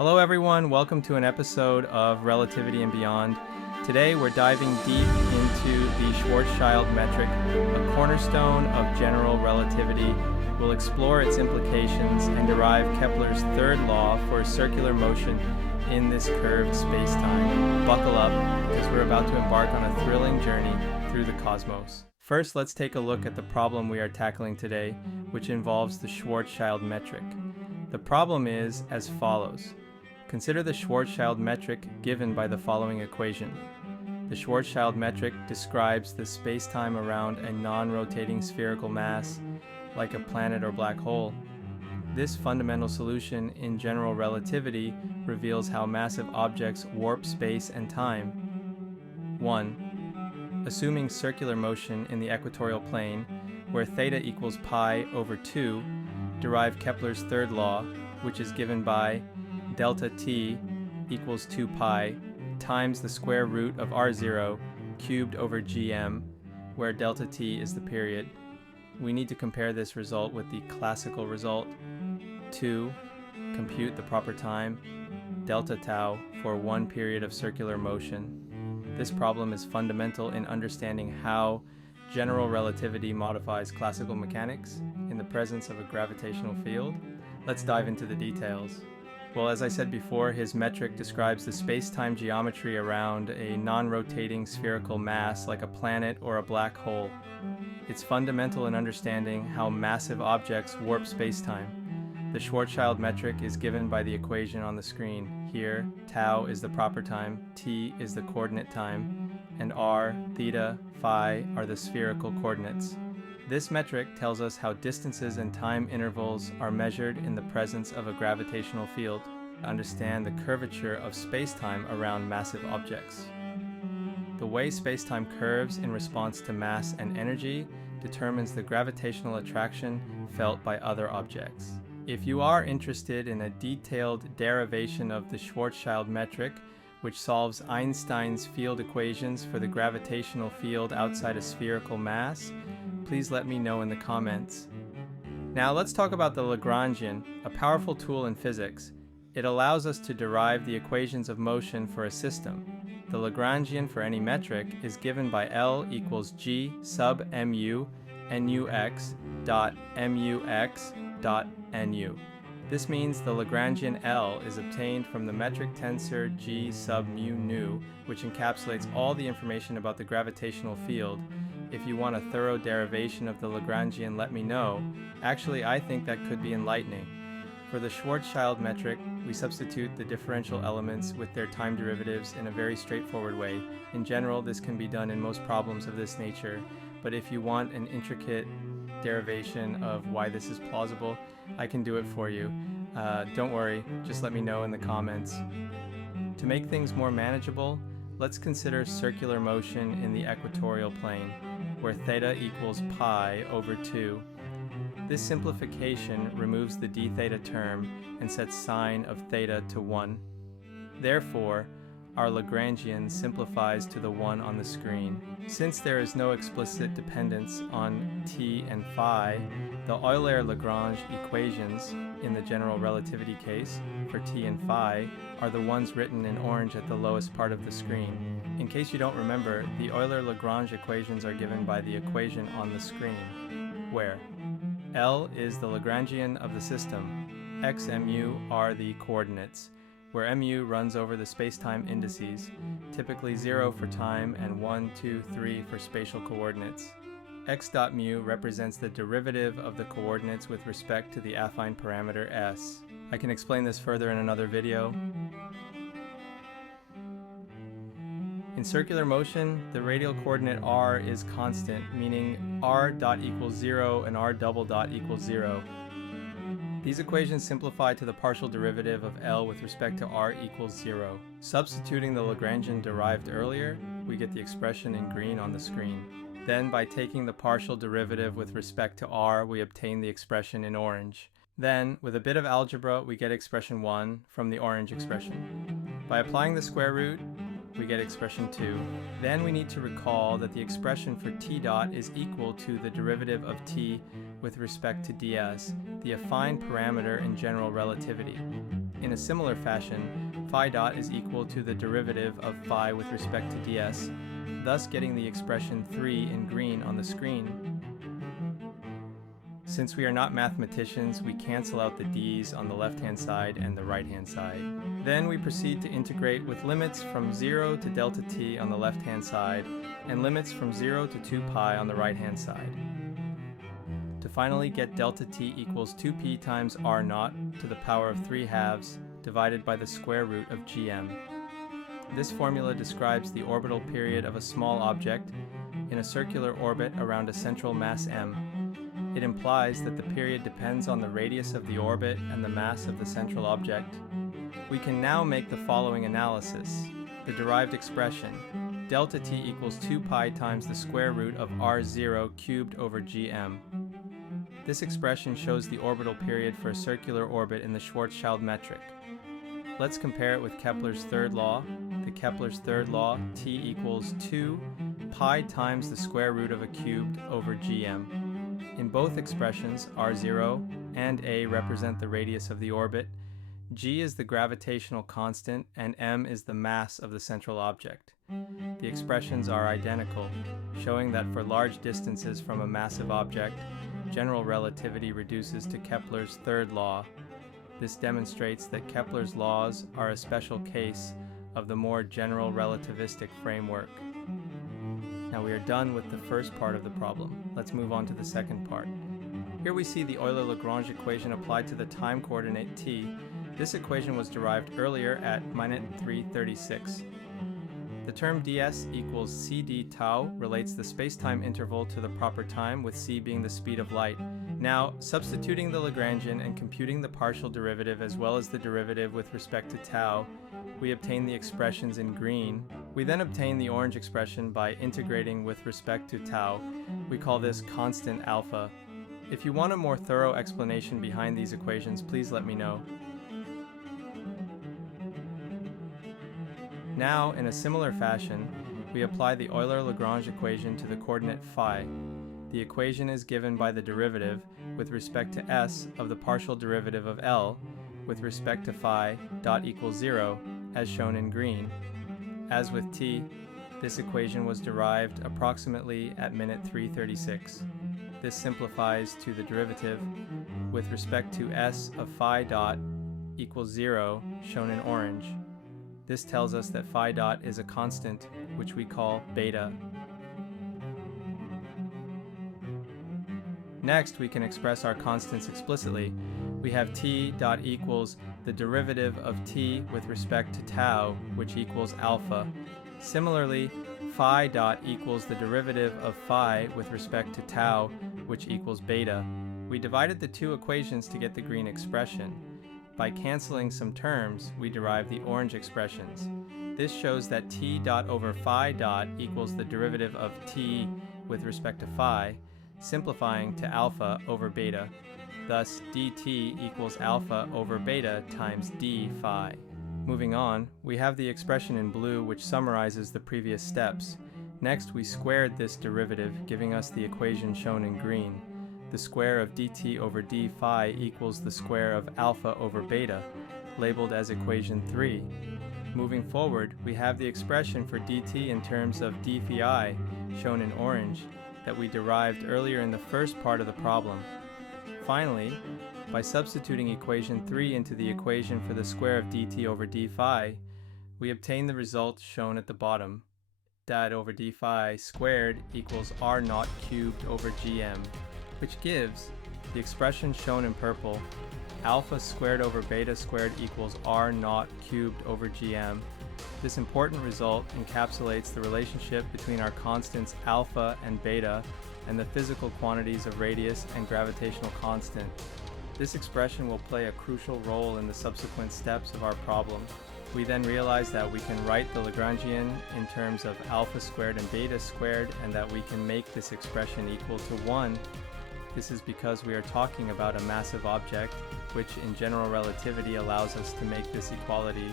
Hello everyone, welcome to an episode of Relativity and Beyond. Today we're diving deep into the Schwarzschild metric, a cornerstone of general relativity. We'll explore its implications and derive Kepler's third law for circular motion in this curved space-time. Buckle up, because we're about to embark on a thrilling journey through the cosmos. First, let's take a look at the problem we are tackling today, which involves the Schwarzschild metric. The problem is as follows. Consider the Schwarzschild metric given by the following equation. The Schwarzschild metric describes the spacetime around a non-rotating spherical mass, like a planet or black hole. This fundamental solution in general relativity reveals how massive objects warp space and time. 1. Assuming circular motion in the equatorial plane, where theta equals pi over 2, derive Kepler's third law, which is given by delta t equals 2 pi times the square root of r0 cubed over gm, where delta t is the period. We need to compare this result with the classical result. 2. Compute the proper time, delta tau, for one period of circular motion. This problem is fundamental in understanding how general relativity modifies classical mechanics in the presence of a gravitational field. Let's dive into the details. Well, as I said before, his metric describes the space-time geometry around a non-rotating spherical mass like a planet or a black hole. It's fundamental in understanding how massive objects warp space-time. The Schwarzschild metric is given by the equation on the screen. Here, tau is the proper time, t is the coordinate time, and r, theta, phi are the spherical coordinates. This metric tells us how distances and time intervals are measured in the presence of a gravitational field to understand the curvature of spacetime around massive objects. The way spacetime curves in response to mass and energy determines the gravitational attraction felt by other objects. If you are interested in a detailed derivation of the Schwarzschild metric, which solves Einstein's field equations for the gravitational field outside a spherical mass, please let me know in the comments. Now let's talk about the Lagrangian, a powerful tool in physics. It allows us to derive the equations of motion for a system. The Lagrangian for any metric is given by L equals G sub mu nux dot mux dot nu. This means the Lagrangian L is obtained from the metric tensor G sub mu nu, which encapsulates all the information about the gravitational field. If you want a thorough derivation of the Lagrangian, let me know. Actually, I think that could be enlightening. For the Schwarzschild metric, we substitute the differential elements with their time derivatives in a very straightforward way. In general, this can be done in most problems of this nature, but if you want an intricate derivation of why this is plausible, I can do it for you. Don't worry, just let me know in the comments. To make things more manageable, let's consider circular motion in the equatorial plane, where theta equals pi over 2. This simplification removes the d theta term and sets sine of theta to 1. Therefore, our Lagrangian simplifies to the one on the screen. Since there is no explicit dependence on t and phi, the Euler-Lagrange equations, in the general relativity case, for t and phi, are the ones written in orange at the lowest part of the screen. In case you don't remember, the Euler-Lagrange equations are given by the equation on the screen, where L is the Lagrangian of the system, x and mu are the coordinates, where mu runs over the spacetime indices, typically 0 for time and 1, 2, 3 for spatial coordinates. X dot mu represents the derivative of the coordinates with respect to the affine parameter s. I can explain this further in another video. In circular motion, the radial coordinate r is constant, meaning r dot equals 0 and r double dot equals 0. These equations simplify to the partial derivative of L with respect to r equals 0. Substituting the Lagrangian derived earlier, we get the expression in green on the screen. Then, by taking the partial derivative with respect to r, we obtain the expression in orange. Then, with a bit of algebra, we get expression 1 from the orange expression. By applying the square root, we get expression 2. Then we need to recall that the expression for t dot is equal to the derivative of t with respect to ds, the affine parameter in general relativity. In a similar fashion, phi dot is equal to the derivative of phi with respect to ds, thus getting the expression 3 in green on the screen. Since we are not mathematicians, we cancel out the d's on the left-hand side and the right-hand side. Then we proceed to integrate with limits from 0 to delta t on the left-hand side and limits from 0 to 2 pi on the right-hand side. To finally get delta t equals 2p times r naught to the power of 3 halves divided by the square root of gm. This formula describes the orbital period of a small object in a circular orbit around a central mass m. It implies that the period depends on the radius of the orbit and the mass of the central object. We can now make the following analysis. The derived expression, delta t equals 2 pi times the square root of r0 cubed over gm. This expression shows the orbital period for a circular orbit in the Schwarzschild metric. Let's compare it with Kepler's third law. The Kepler's third law, t equals 2 pi times the square root of a cubed over gm. In both expressions, r0 and a represent the radius of the orbit, g is the gravitational constant, and m is the mass of the central object. The expressions are identical, showing that for large distances from a massive object, general relativity reduces to Kepler's third law. This demonstrates that Kepler's laws are a special case of the more general relativistic framework. Now we are done with the first part of the problem. Let's move on to the second part. Here we see the Euler-Lagrange equation applied to the time coordinate t. This equation was derived earlier at minute 336. The term ds equals cd tau relates the space-time interval to the proper time, with c being the speed of light. Now, substituting the Lagrangian and computing the partial derivative as well as the derivative with respect to tau, we obtain the expressions in green. We then obtain the orange expression by integrating with respect to tau. We call this constant alpha. If you want a more thorough explanation behind these equations, please let me know. Now, in a similar fashion, we apply the Euler-Lagrange equation to the coordinate phi. The equation is given by the derivative with respect to s of the partial derivative of L with respect to phi dot equals 0, as shown in green. As with t, this equation was derived approximately at minute 336. This simplifies to the derivative with respect to s of phi dot equals 0, shown in orange. This tells us that phi dot is a constant, which we call beta. Next, we can express our constants explicitly. We have t dot equals the derivative of t with respect to tau, which equals alpha. Similarly, phi dot equals the derivative of phi with respect to tau, which equals beta. We divided the two equations to get the green expression. By canceling some terms, we derive the orange expressions. This shows that t dot over phi dot equals the derivative of t with respect to phi, simplifying to alpha over beta. Thus, dt equals alpha over beta times d phi. Moving on, we have the expression in blue which summarizes the previous steps. Next, we squared this derivative, giving us the equation shown in green. The square of dt over d phi equals the square of alpha over beta, labeled as equation 3. Moving forward, we have the expression for dt in terms of d phi, shown in orange, that we derived earlier in the first part of the problem. Finally, by substituting equation 3 into the equation for the square of dt over d phi, we obtain the result shown at the bottom. Dat over d phi squared equals r naught cubed over gm, which gives the expression shown in purple, alpha squared over beta squared equals r naught cubed over gm. This important result encapsulates the relationship between our constants alpha and beta and the physical quantities of radius and gravitational constant. This expression will play a crucial role in the subsequent steps of our problem. We then realize that we can write the Lagrangian in terms of alpha squared and beta squared, and that we can make this expression equal to 1. This is because we are talking about a massive object, which in general relativity allows us to make this equality.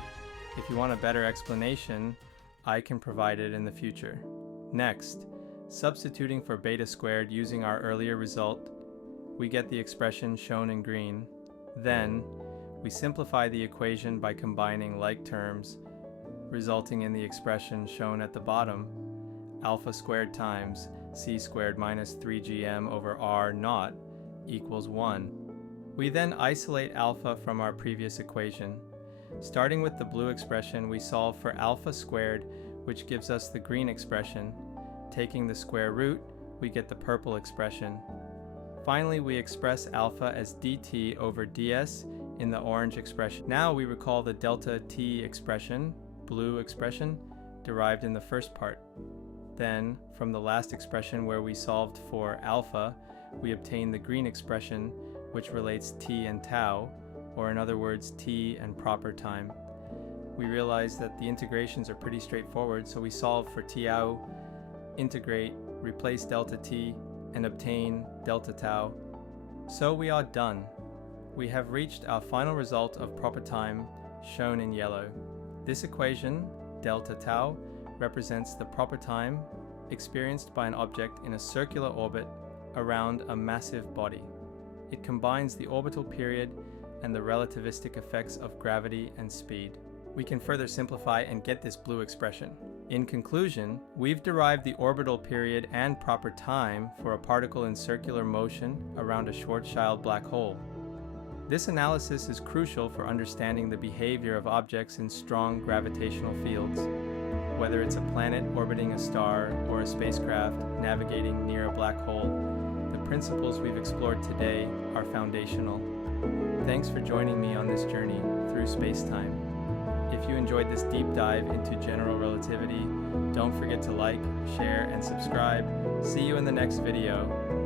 If you want a better explanation, I can provide it in the future. Next, substituting for beta squared using our earlier result, we get the expression shown in green. Then, We simplify the equation by combining like terms, resulting in the expression shown at the bottom, alpha squared times c squared minus 3gm over r naught equals 1. We then isolate alpha from our previous equation. Starting with the blue expression, we solve for alpha squared, which gives us the green expression. Taking the square root, we get the purple expression. Finally, we express alpha as dt over ds in the orange expression. Now we recall the delta t expression, blue expression, derived in the first part. Then, from the last expression where we solved for alpha, we obtain the green expression, which relates t and tau, or in other words, t and proper time. We realize that the integrations are pretty straightforward, so we solve for tau, integrate, replace delta t, and obtain delta tau. So we are done. We have reached our final result of proper time, shown in yellow. This equation, delta tau, represents the proper time experienced by an object in a circular orbit around a massive body. It combines the orbital period and the relativistic effects of gravity and speed. We can further simplify and get this blue expression. In conclusion, we've derived the orbital period and proper time for a particle in circular motion around a Schwarzschild black hole. This analysis is crucial for understanding the behavior of objects in strong gravitational fields. Whether it's a planet orbiting a star or a spacecraft navigating near a black hole, the principles we've explored today are foundational. Thanks for joining me on this journey through space-time. If you enjoyed this deep dive into general relativity, don't forget to like, share, and subscribe. See you in the next video.